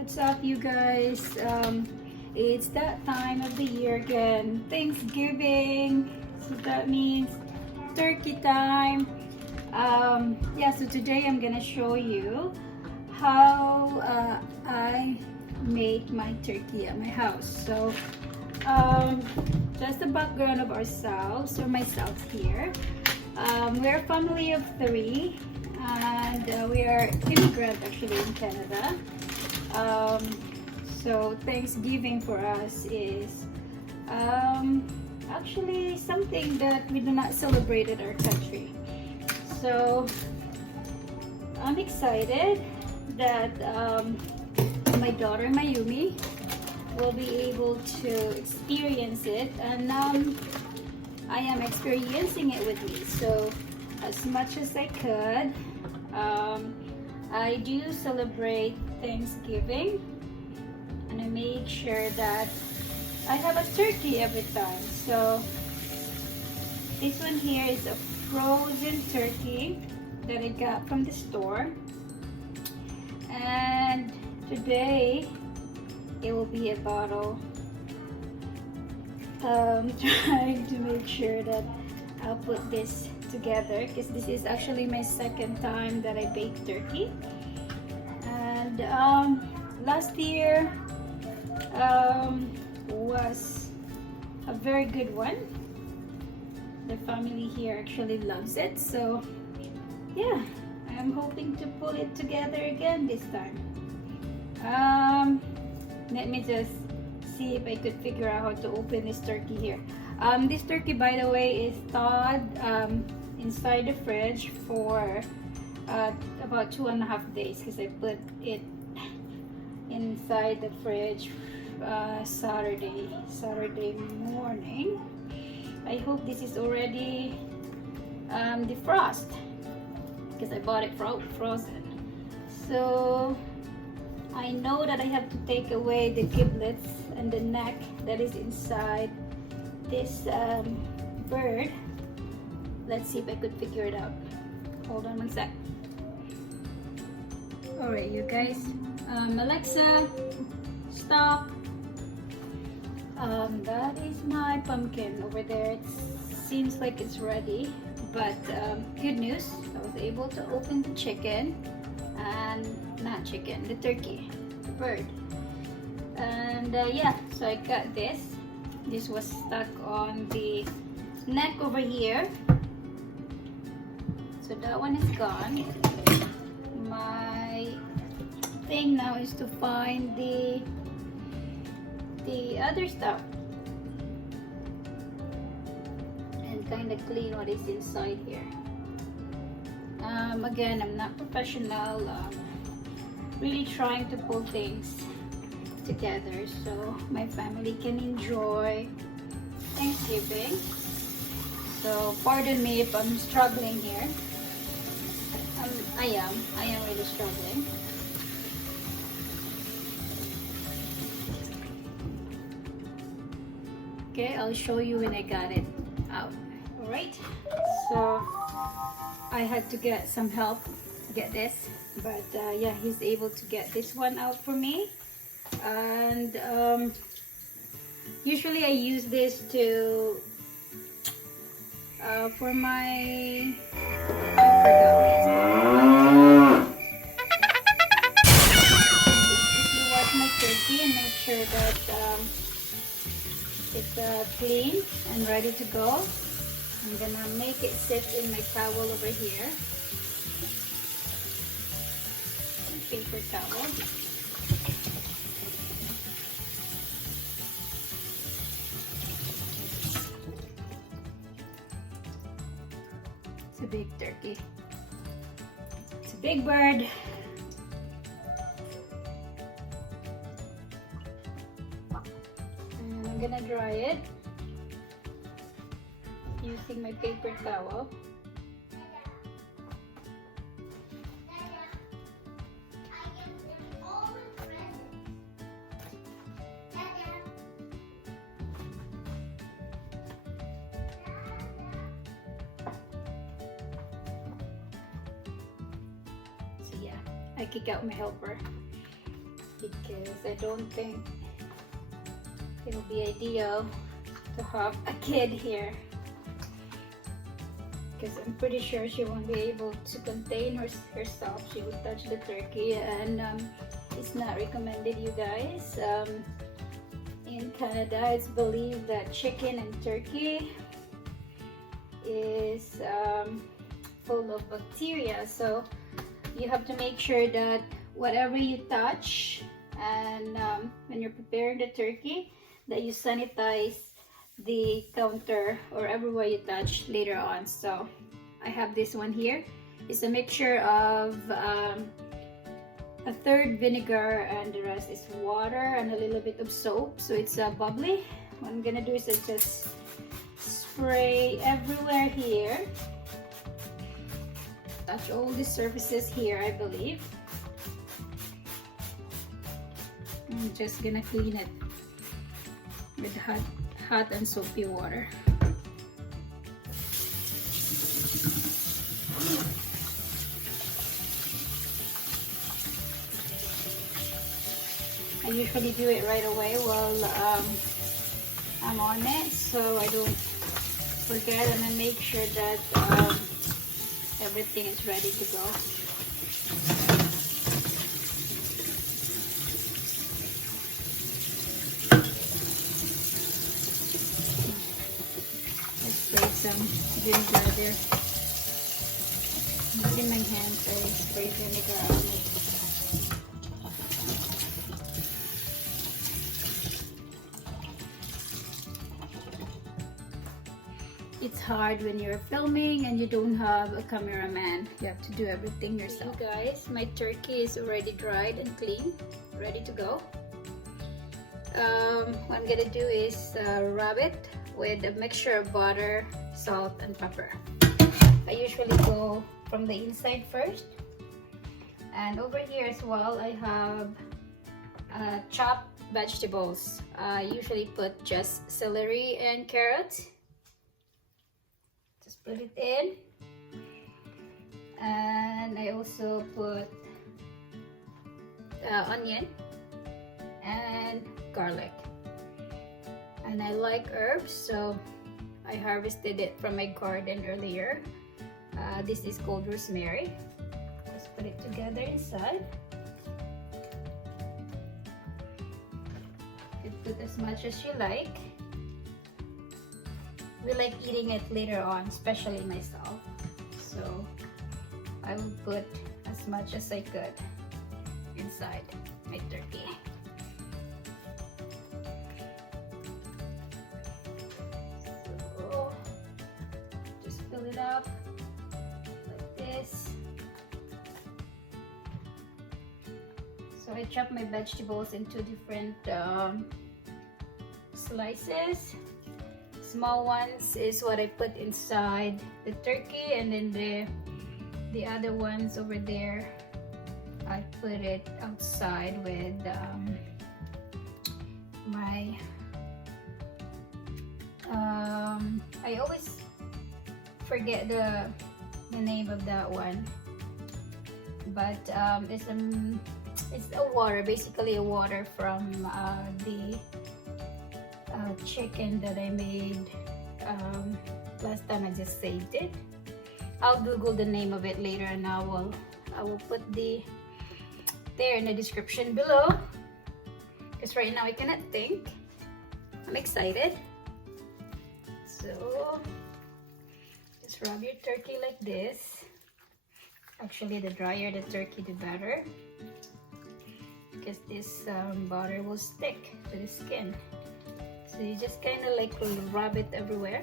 What's up, you guys? It's that time of the year again, Thanksgiving. So that means turkey time. Yeah, so today I'm gonna show you how I made my turkey at my house. So just the background of ourselves, or myself here. We're a family of 3, and we are immigrant actually in Canada. So Thanksgiving for us is actually something that we do not celebrate in our country. So I'm excited that my daughter Mayumi will be able to experience it, and I am experiencing it with me. So as much as I could, I do celebrate Thanksgiving, and I make sure that I have a turkey every time. So this one here is a frozen turkey that I got from the store, and today it will be a bottle. Trying to make sure that I'll put this together, because this is actually my second time that I bake turkey. And last year was a very good one. The family here actually loves it, so yeah, I'm hoping to pull it together again this time. Let me just see if I could figure out how to open this turkey here. This turkey, by the way, is thawed inside the fridge for about 2.5 days, because I put it inside the fridge Saturday morning. I hope this is already defrost, because I bought it frozen. So I know that I have to take away the giblets and the neck that is inside this bird. Let's see if I could figure it out. Hold on one sec. Alright, you guys. Alexa, stop. That is my pumpkin over there. It seems like it's ready, but good news, I was able to open the chicken, and not chicken, the turkey, the bird. And yeah, so I got this. This was stuck on the neck over here, so that one is gone. My thing now is to find the other stuff and kind of clean what is inside here. Again, I'm not professional, really trying to pull things together so my family can enjoy Thanksgiving. So pardon me if I'm struggling here. I am really struggling. Okay, I'll show you when I got it out. Alright, so I had to get some help to get this, but yeah, he's able to get this one out for me. And usually I use this to for my if you wash my turkey and make sure that it's clean and ready to go, I'm gonna make it sit in my towel over here, paper towel. It's a big turkey. It's a big bird. And I'm gonna dry it using my paper towel. I kick out my helper. because I don't think it'll be ideal to have a kid here, because I'm pretty sure she won't be able to contain herself. She would touch the turkey, and it's not recommended, you guys. In Canada, it's believed that chicken and turkey is full of bacteria, so you have to make sure that whatever you touch, and when you're preparing the turkey, that you sanitize the counter or everywhere you touch later on. So I have this one here. It's a mixture of a third vinegar and the rest is water and a little bit of soap, so it's bubbly. What I'm gonna do is just spray everywhere here, touch all the surfaces here, I believe. I'm just gonna clean it with hot and soapy water. I usually do it right away while I'm on it, so I don't forget, and I make sure that everything is ready to go. Let's spray some vinegar there. Using my hands, I spray vinegar on it. It's hard when you're filming and you don't have a cameraman. You have to do everything yourself. You guys, my turkey is already dried and clean, ready to go. What I'm gonna do is rub it with a mixture of butter, salt, and pepper. I usually go from the inside first. And over here as well, I have chopped vegetables. I usually put just celery and carrots. Just put it in. And I also put onion and garlic. And I like herbs, so I harvested it from my garden earlier. This is called rosemary. Let's put it together inside. You can put as much as you like. We like eating it later on, especially myself. So I will put as much as I could inside my turkey. So just fill it up like this. So I chop my vegetables into different slices. Small ones is what I put inside the turkey, and then the other ones over there, I put it outside with my I always forget the name of that one, but it's a water, basically a water from the chicken that I made last time. I just saved it. I'll Google the name of it later, and I will put there in the description below, because right now I cannot think. I'm excited. So just rub your turkey like this. Actually, the drier the turkey, the better, because this butter will stick to the skin. So you just kind of like rub it everywhere.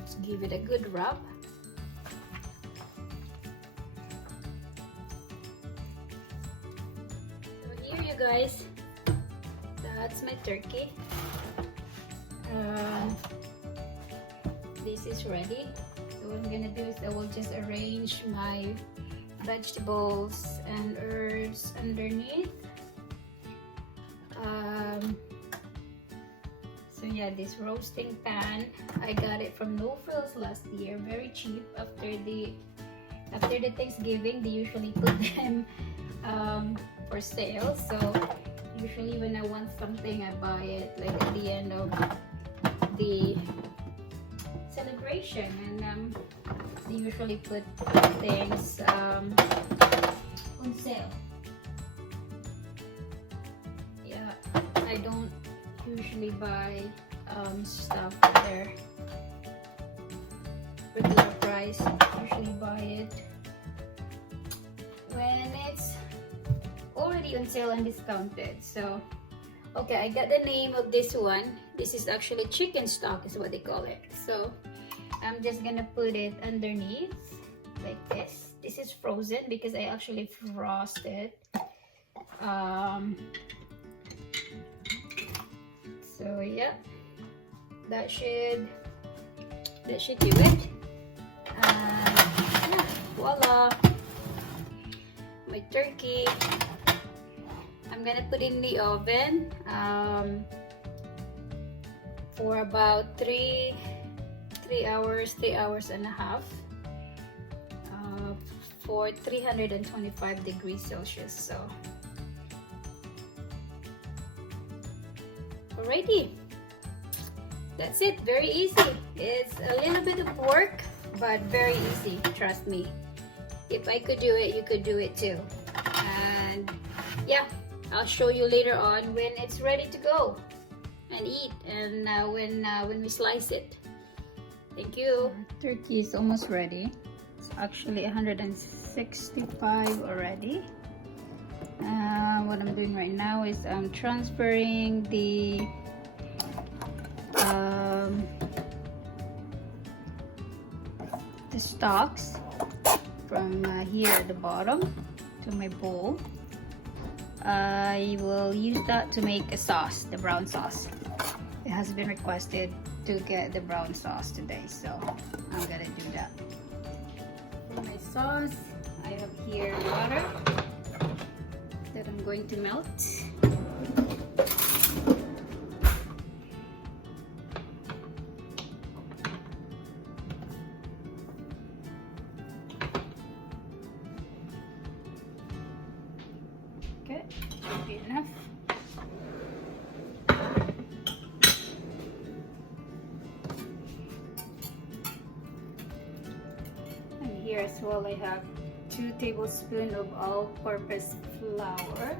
Just give it a good rub. So here, you guys, that's my turkey. This is ready. So what I'm gonna do is I will just arrange my vegetables and herbs underneath. had this roasting pan. I got it from No Frills last year, very cheap. After the Thanksgiving, they usually put them for sale. So usually when I want something, I buy it like at the end of the celebration, and they usually put things on sale. Yeah, I don't usually buy stuff at their regular price. I usually buy it when it's already on sale and discounted. So okay, I got the name of this one. This is actually chicken stock is what they call it. So I'm just gonna put it underneath like this. This is frozen because I actually frosted. So yeah, that should do it. And yeah, voila, my turkey. I'm gonna put in the oven for about 3 hours and a half for 325 degrees Celsius. So alrighty, that's it. Very easy. It's a little bit of work, but very easy, trust me. If I could do it, you could do it too. And yeah, I'll show you later on when it's ready to go and eat, and when we slice it. Thank you. Turkey is almost ready. It's actually 165 already. What I'm doing right now is I'm transferring the stalks from here at the bottom to my bowl. I will use that to make a sauce, the brown sauce. It has been requested to get the brown sauce today, so I'm gonna do that. For my sauce, I have here water that I'm going to melt. Okay, should be enough. And here as well, I have 2 tablespoons of all-purpose flour.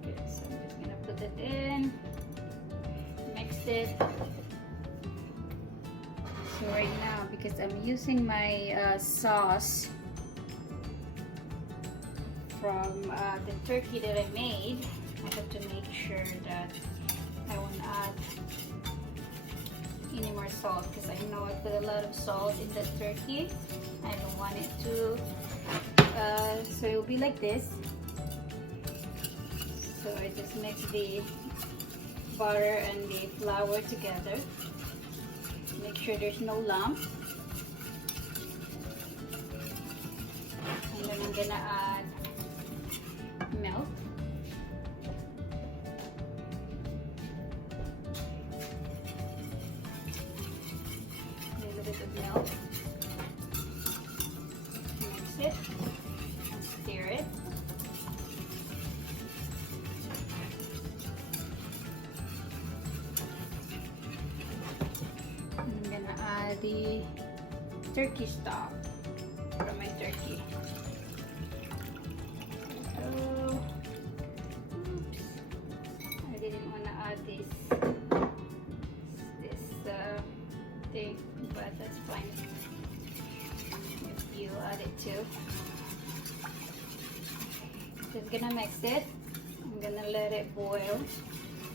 Okay, so I'm just gonna put it in, mix it. So right now, because I'm using my sauce from the turkey that I made, I have to make sure that I won't add any more salt, because I know I put a lot of salt in the turkey. I don't want it to so it will be like this. So I just mix the butter and the flour together. Make sure there's no lump. And then I'm gonna add milk. A little bit of milk. Mix it and stir it. I'm gonna add the turkey stock from my turkey. So, oops, I didn't want to add this thing, but that's fine if you add it too. Just gonna mix it. I'm gonna let it boil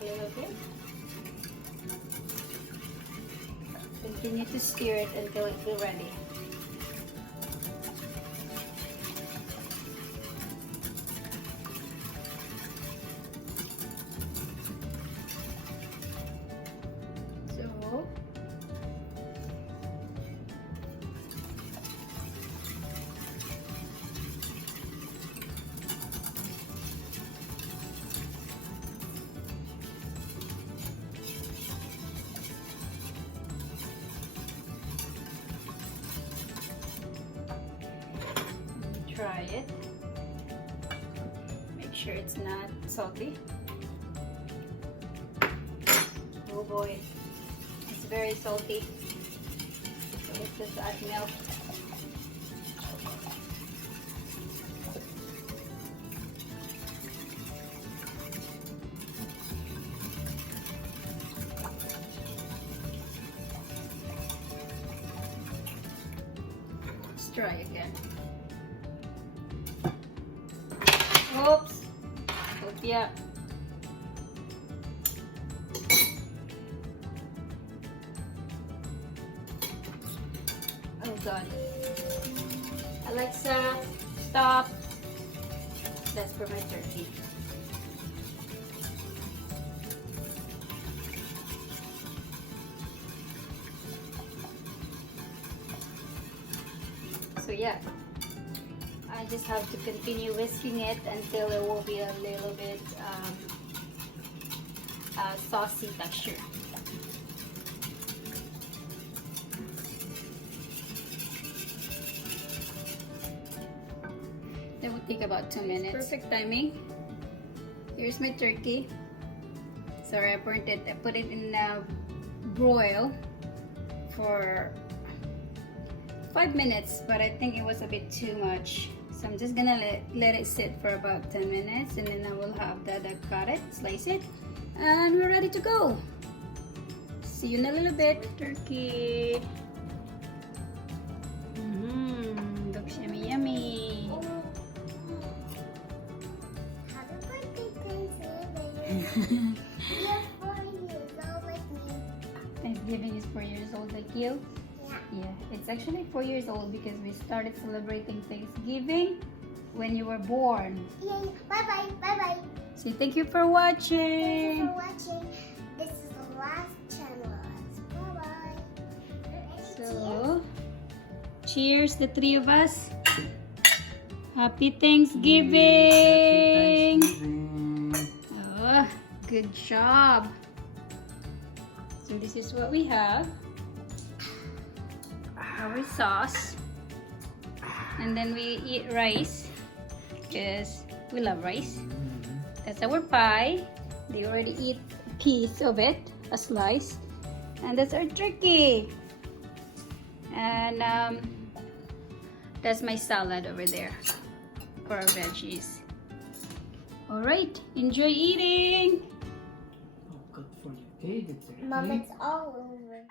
a little bit. Continue to stir it until it feels ready. it. Make sure it's not salty. Oh boy, it's very salty. So let's just add milk. Let's try again. Oops. Yeah. Oh God. Alexa, stop. That's for my turkey. So yeah, I just have to continue whisking it until it will be a little bit saucy texture. That would take about 2 minutes. Perfect timing. Here's my turkey. Sorry, I put it in broil for 5 minutes, but I think it was a bit too much. So I'm just gonna let it sit for about 10 minutes, and then I will have that cut it, slice it, and we're ready to go. See you in a little bit. Turkey. Looks yummy, yummy. Happy birthday, Princess. You're 4 years old like me. Thanksgiving is 4 years old like you? Yeah, it's actually 4 years old because we started celebrating Thanksgiving when you were born. Yay. Bye-bye. Bye-bye. So thank you for watching. Thank you for watching. This is the last channel. Bye-bye. So, cheers, the three of us. Happy Thanksgiving. Oh, good job. So this is what we have. Our sauce. And then we eat rice because we love rice. That's our pie. They already eat a piece of it, a slice. And that's our turkey. And that's my salad over there for our veggies. Alright, enjoy eating. Mom, it's all over.